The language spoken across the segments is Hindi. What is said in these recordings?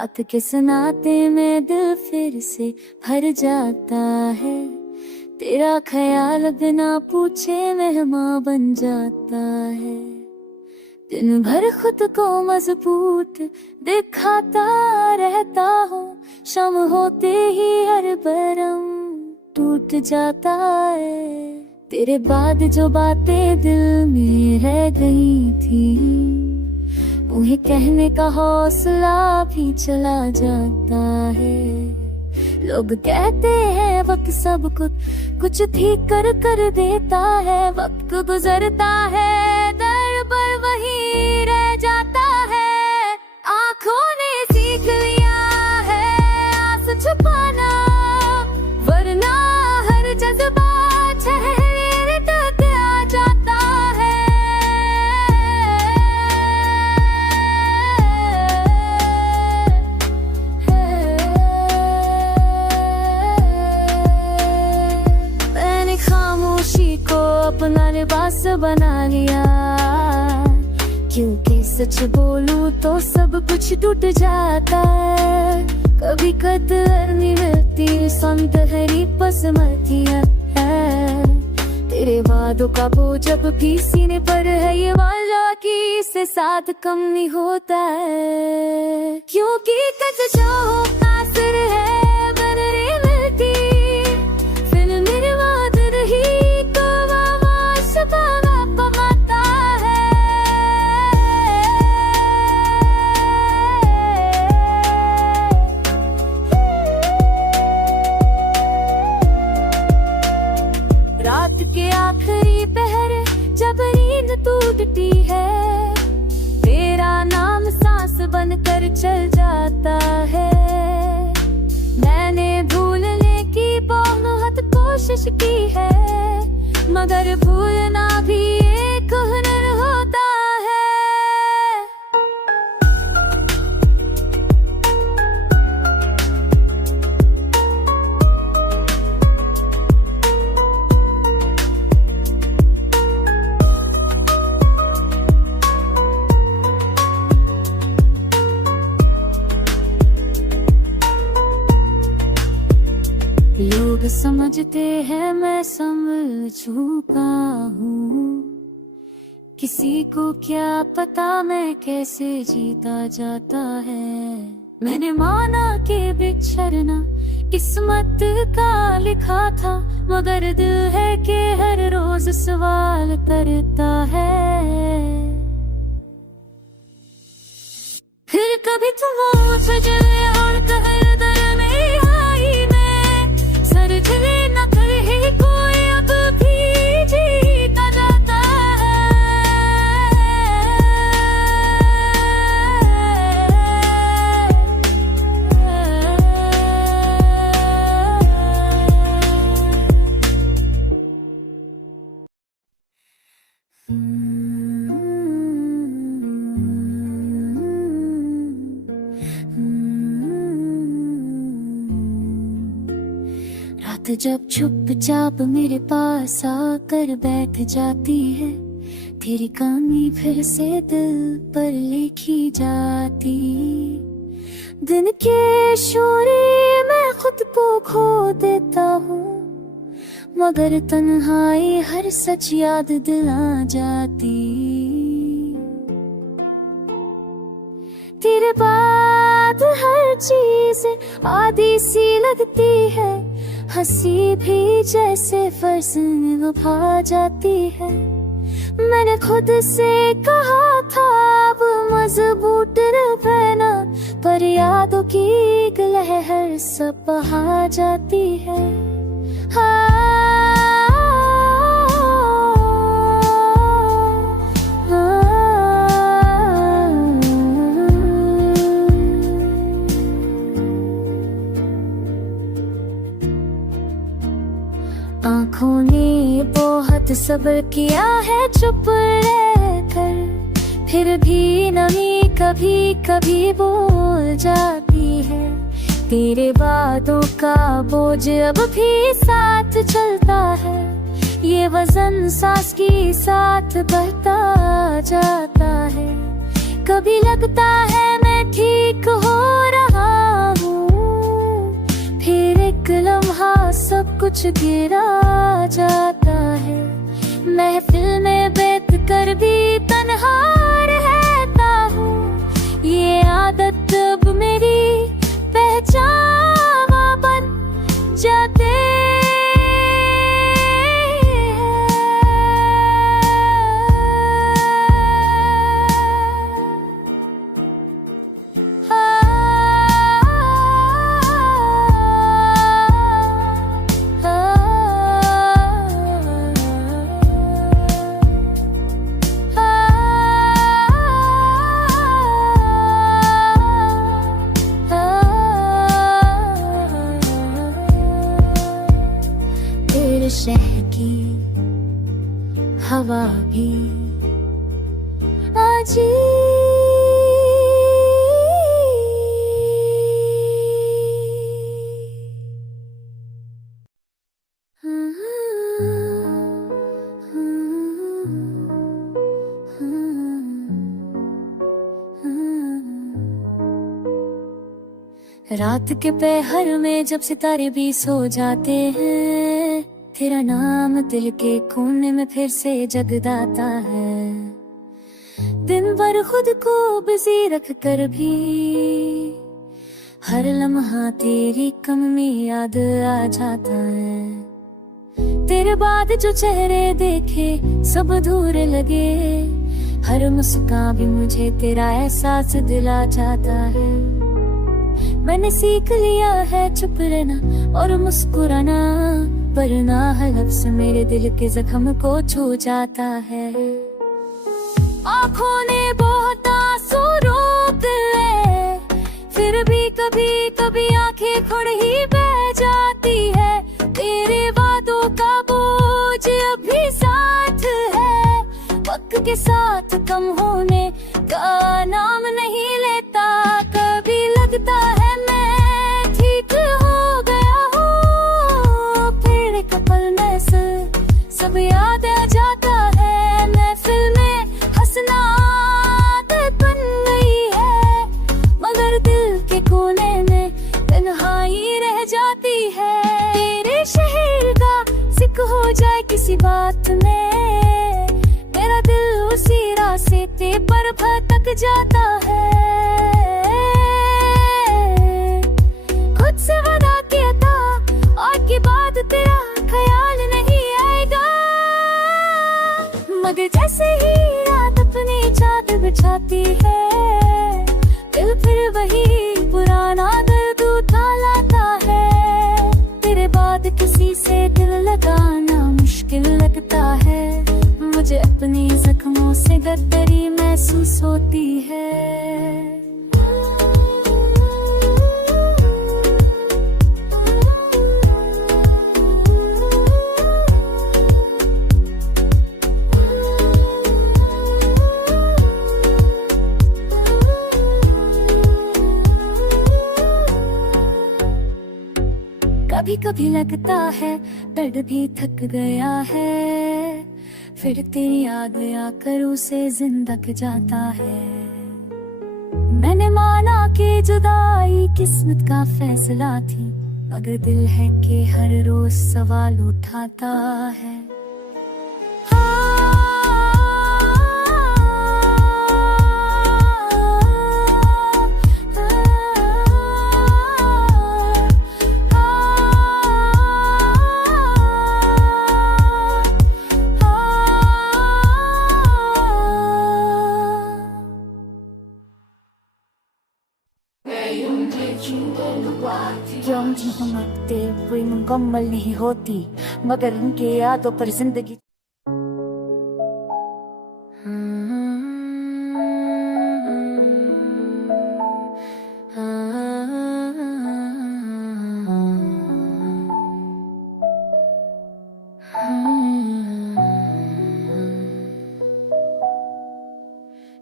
रात के सन्नाटे में दिल फिर से भर जाता है। तेरा ख्याल बिना पूछे मेहमान बन जाता है। दिन भर खुद को मजबूत दिखाता रहता हूँ, शाम होते ही हर बरम टूट जाता है। तेरे बाद जो बातें दिल में रह गई थी, उन्हें कहने का हौसला भी चला जाता है। लोग कहते हैं वक्त सब कुछ ठीक कर देता है। वक्त गुजरता है, दर पर वही रह जाता है। आंखों ने सीख लिया है आंसू छुपाना, वरना हर जज्बा चेहरे तक आ जाता है। मैंने खामोशी को अपना लिबास बना लिया, क्योंकि सच बोलूं तो सब कुछ टूट जाता है। कभी कदर नहीं मिलती, संत हरी पसमतियां है। तेरे वादों का बोझ जब भी सीने पर है, ये वाला कि इससे साथ कम नहीं होता है। क्योंकि कच्चा कासर है बनने मिलती, फिर मेरे वाद रही तो वापस पमाता है। रात के आखिरी पहर जब नींद टूटती है, तेरा नाम सांस बनकर चल जाता है। मैंने भूलने की बहुत कोशिश की है, मगर भूलना भी एक हुनर होता है। लोग समझते हैं मैं समझ चुका हूँ, किसी को क्या पता मैं कैसे जीता जाता है। मैंने माना कि बिछड़ना किस्मत का लिखा था, मगर दिल है कि हर रोज सवाल करता है। फिर कभी तुम सजले और कहर दर में आई मैं, सर चले न करे कोई अब भी जीता जाता है। रात जब चुपचाप मेरे पास आकर बैठ जाती है, तेरी कहानी फिर से दिल पर लिखी जाती। दिन के शोरे में खुद को खो देता हूँ, मगर तन्हाई हर सच याद दिला जाती। तेरे बाद हर चीज आधी सी लगती है, हंसी भी जैसे फर्ज निभा जाती है। मैंने खुद से कहा था अब मजबूत रहना, पर यादों की एक लहर सब बहा जाती है। आँखों ने बहुत सब्र किया है चुप रहकर, फिर भी नमी कभी कभी बोल जाती है। तेरे बातों का बोझ अब भी साथ चलता है, ये वजन सांस की साथ बढ़ता जाता है। कभी लगता है मैं ठीक हो रहा कुछ गिरा जाता है। महफिल में बैठ कर भी तन्हा रहता हूँ। ये आदत अब मेरी पहचान बन जाते शहर की हवा भी अजीब रात के पहर में जब सितारे भी सो जाते हैं, तेरा नाम दिल के कोने में फिर से जगदाता है। दिन भर खुद को बिजी रख कर भी हर लम्हा तेरी कमी याद आ जाता है। तेरे बाद जो चेहरे देखे सब अधूरे लगे, हर मुस्कान भी मुझे तेरा एहसास दिला जाता है। मैंने सीख लिया है चुप रहना और मुस्कुराना, वरना हर लफ्ज़ मेरे दिल के जख्म को छू जाता है। आँखों ने बहुत आंसू रोक ले, फिर भी कभी कभी आंखें खुद ही बह जाती है। तेरे वादों का बोझ अभी साथ है, वक्त के साथ कम होने का नाम नहीं लेता। कभी लगता है मैं ठीक हो गया हूँ, फिर एक पल में सब याद आ जाता है। महफिल में हंसना आदत बन गई है, मगर दिल के कोने में तन्हाई रह जाती है। तेरे शहर का सिक हो जाए किसी बात में, मेरा दिल उसी रास्ते पर भटक जाता है। खुद से वादा किया था आज के बाद तेरा ख्याल नहीं आएगा, मगर जैसे ही रात अपनी चादर बिछाती है, दिल फिर वही पुराना दर्द उठा लाता है। तेरे बाद किसी से दिल लगाना मुश्किल लगता है, मुझे अपनी जख्मों से गद्दारी महसूस होती है। कभी कभी लगता है दर्द भी थक गया है, फिर तेरी याद आकर उसे जिंदा कर जाता है। मैंने माना कि जुदाई किस्मत का फैसला थी, मगर दिल है कि हर रोज सवाल उठाता है। क्यों झमकते हुए मुकम्मल नहीं होती, मगर उनके यादों पर जिंदगी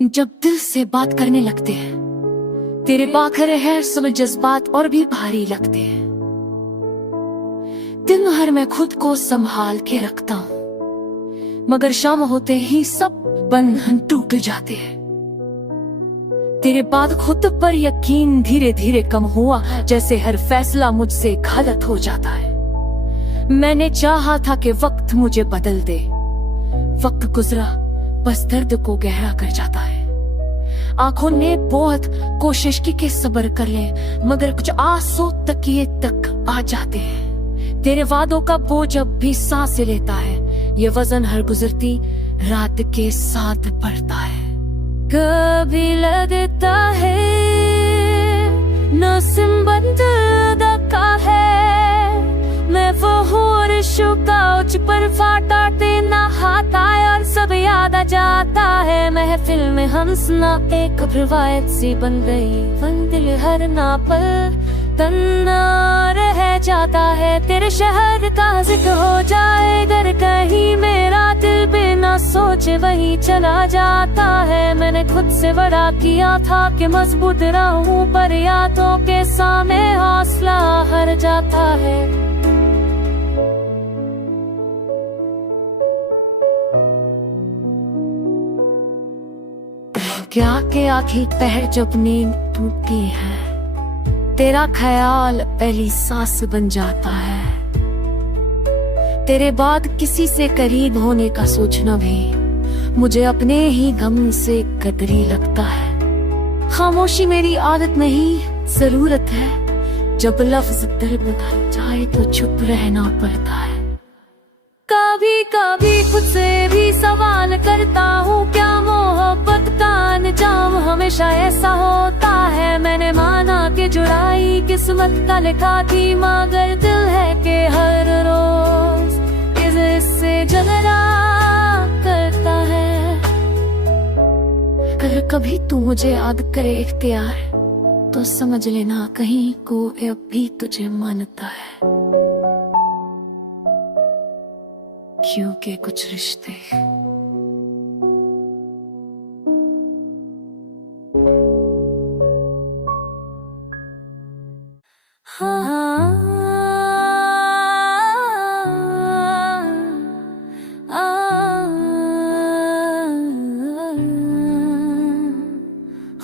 जब दिल से बात करने लगते हैं, तेरे बाखरे है सब जज्बात और भी भारी लगते हैं। दिन भर मैं खुद को संभाल के रखता हूँ, मगर शाम होते ही सब बंधन टूट जाते हैं। तेरे बाद खुद पर यकीन धीरे धीरे कम हुआ, जैसे हर फैसला मुझसे गलत हो जाता है। मैंने चाहा था कि वक्त मुझे बदल दे, वक्त गुजरा बस दर्द को गहरा कर जाता है। आंखों ने बहुत कोशिश की कि सब्र कर ले, मगर कुछ आंसू तकिए तक आ जाते हैं। तेरे वादों का बोझ अब भी सांस लेता है, ये वजन हर गुजरती रात के साथ बढ़ता है। कभी लगता है न संबंध का है, मैं वो हूँ शुका उच पर फाटा तेना हाथ आया और सब याद आ जाता है। महफिल में हंसना एक रिवायत सी बन गई, फन दिल हर ना पल तन्ना रह जाता है। तेरे शहर का जिक्र हो जाए अगर कहीं, मेरा दिल बिना सोचे वहीं चला जाता है। मैंने खुद से बड़ा किया था कि मजबूत रहूं, पर यादों के सामने हौसला हार जाता है। क्या के आखिर पहर जब नींद टूटती है, तेरा ख्याल पहली सांस बन जाता है। तेरे बाद किसी से करीब होने का सोचना भी मुझे अपने ही गम से कतरी लगता है। खामोशी मेरी आदत नहीं जरूरत है, जब लफ्ज दिल बदल जाए तो चुप रहना पड़ता है। कभी कभी खुद से भी सवाल करता हूँ, क्या मोहब्बत का अंजाम हमेशा ऐसा होता है। मैंने माना कि जुड़ाई किस्मत का लिखा थी, मगर दिल है कि हर रोज इससे झगड़ा करता है। अगर कभी तू मुझे याद करे इख्तियार, तो समझ लेना कहीं को अब भी तुझे मानता है। क्योंकि कुछ रिश्ते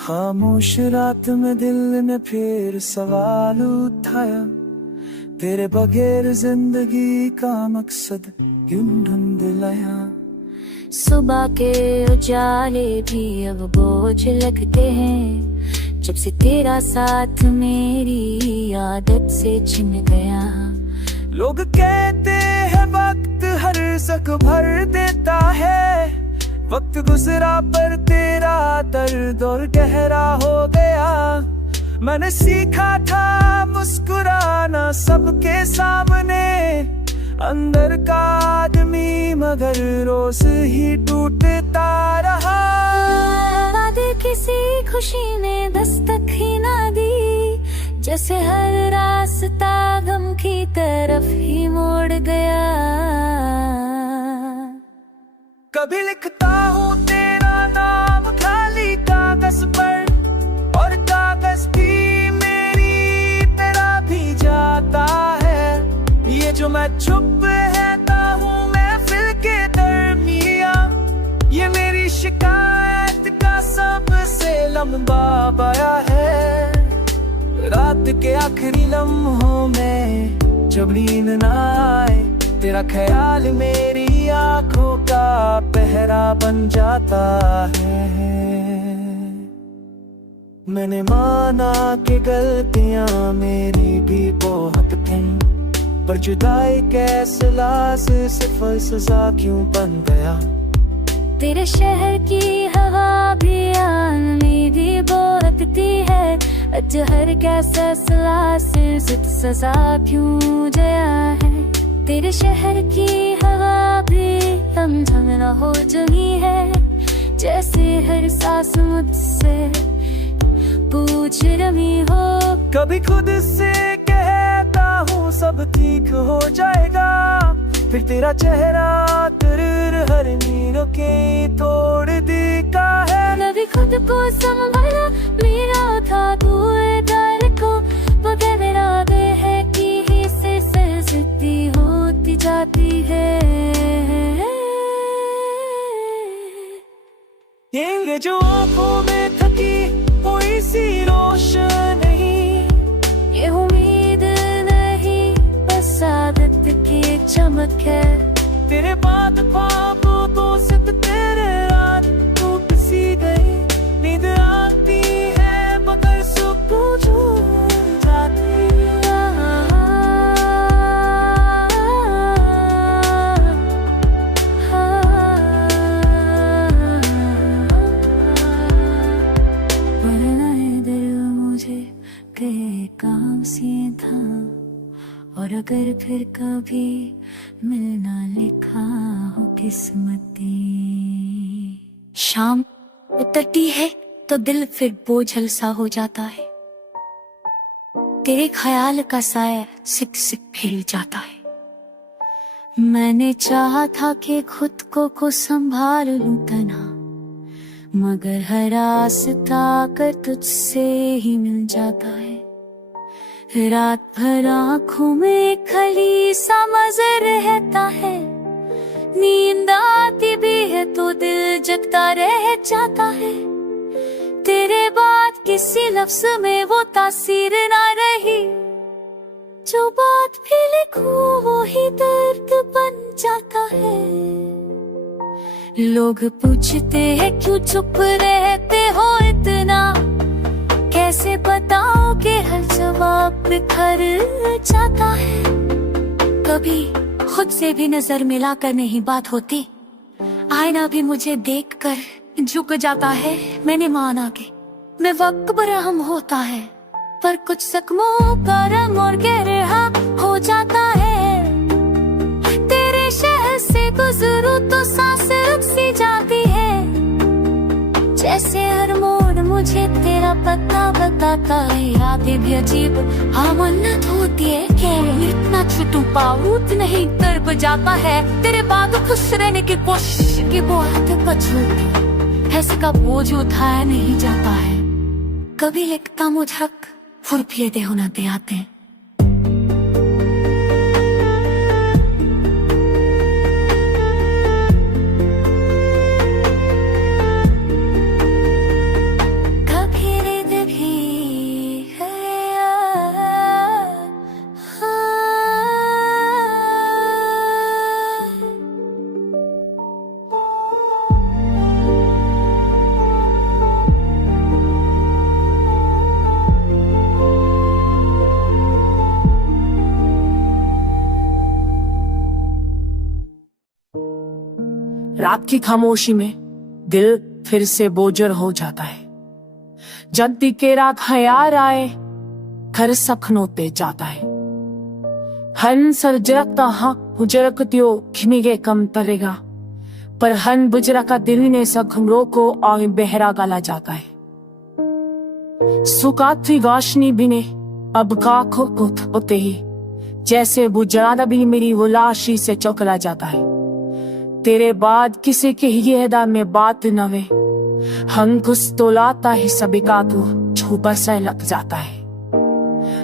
खामोश रात में दिल ने फिर सवाल उठाया, तेरे बगैर जिंदगी का मकसद क्यों ढूंढलाया। सुबह के उजाले भी अब बोझ लगते हैं, जब से तेरा साथ मेरी आदत से छिन गया। लोग कहते हैं वक्त हर जख्म भर देता है, वक्त गुजरा पर तेरा दर्द और गहरा हो गया। मैंने सीखा था मुस्कुराना सबके सामने, अंदर का आदमी मगर रोज ही टूटता रहा। किसी खुशी ने दस्तक ही ना दी, जैसे हर रास्ता गम की तरफ ही मोड़ गया। कभी लिखता हूँ तेरा नाम खाली कागज पर, और कागज भी मेरी तरह भी जाता है। ये जो मैं चुप रहता हूँ महफिल के दरमिया, ये मेरी शिकायत का सबसे लंबा पाया है। रात के आखिरी लम्हों में जब नींद ना आए, तेरा ख्याल मेरी आंखों का पहरा बन जाता है। मैंने माना कि गलतियां मेरी भी बहुत थीं, पर जुदाई कैसे लाज सिर्फ सजा क्यों बन गया। तेरे शहर की हवा भी मेरी बोलती है, अजहर कैसा सिर्फ सजा क्यों जया है। तेरे शहर की हवा भी झमझमना हो चुकी है, जैसे हर सांस मुझसे पूछ रही हो। कभी खुद से कहता हूँ सब ठीक हो जाएगा, फिर तेरा चेहरा तरर हर नींदों के तोड़ देता है। कभी खुद को संभाला मेरा था तू डर को, बगैर इरादे है कि ही से जिद्दी होती जाती है। ये जो आंखों में थकी कोई सी रोशन नहीं, ये उम्मीद नहीं बस आदत की चमक है। तेरे बाद ख्वाबों दोस्त तेरे रात टूट सी गई। नींद आती है मगर सुकून छूट जाती है। कहे काम सीधा, और अगर फिर कभी मिलना लिखा हो किस्मती। शाम उतरती है तो दिल फिर बोझल सा हो जाता है। तेरे ख्याल का साया सिक सिक फैल जाता है। मैंने चाहा था कि खुद को संभाल लूं तन्हा, मगर हर रास्ता कर तुझसे ही मिल जाता है। रात भर आँखों में खली सा मज़र रहता है। नींद आती भी है तो दिल जगता रह जाता है। तेरे बाद किसी लफ्ज़ में वो तासीर ना रही, जो बात भी लिखूं वो ही दर्द बन जाता है। लोग पूछते हैं क्यों चुप रहते हो इतना, कैसे बताओ कि हर जवाब बिखर जाता है। कभी खुद से भी नजर मिलाकर नहीं बात होती, आईना भी मुझे देखकर झुक जाता है। मैंने माना कि मैं वक्त बरहम होता है, पर कुछ जख्मों का रंग और गहरा हो जाता है। तेरे शहर से गुजरूं तो सांसें रुक सी जाती है, जैसे हर मोड़ मुझे तेरा पता बताता है। यादें भी अजीब आमन्नत होती है कि इतना छुटू पाऊं उतना ही तड़प जाता है। तेरे बाद खुश रहने की कोशिश की वो आदत पछूती, ऐसे का बोझ उठाया नहीं जाता है। कभी लिखता मुझक फुर्फिले दे होना दे आते हैं। रात की खामोशी में दिल फिर से बोझल हो जाता है। जब भी तेरा ख्याल आए घर सखनोते जाता है। हन सरजरकता हाँ बुजरक दियो खिमिगे कम तरेगा, पर हन बुजरा का दिल ने सखमरों को और बहरा गाला जाता है। सुकाती गाशनी बिने अब काखो होते ही, जैसे बुजरा भी मेरी वो लाशी से चौकला जाता है। तेरे बाद किसी के ये अदा में बात नवे, हम कुछ तो लाता ही सभी का तू छुपा सा लग जाता है।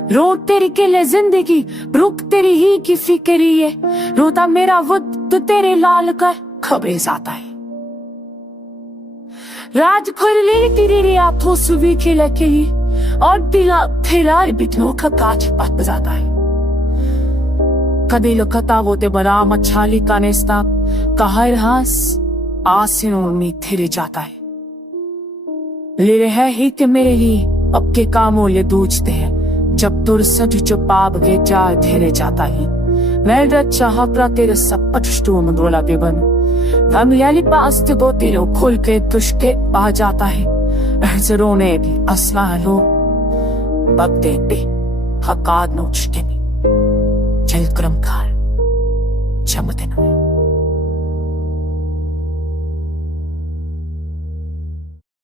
रो तेरी के लिए जिंदगी रुक तेरी ही की फिक्री है, रोता मेरा वक्त तो तेरे लाल कर खबे जाता है। राज खुल ले तेरी आंखों सुबह खिला के ही, और दिला फिरार बिटनों का कांच पट जाता है। कभी लुकता वो ते बड़ा मच्छाली का नेस्ता कहर हास आसिनों में थिर जाता है। ले रहे ही के मेरे ही अब के कामों ले दूजते हैं, जब तुर सज चुपाब के जा धेरे जाता है। मैं चाह प्रा तेरे सब पटष्टों में बोला बेबन, हम याली पास ते दो तेरे खुल के तुष्के पा जाता है। अहजरों ने भी असला लो बगते पे हकाद नोचते चल क्रम खार चमते ना।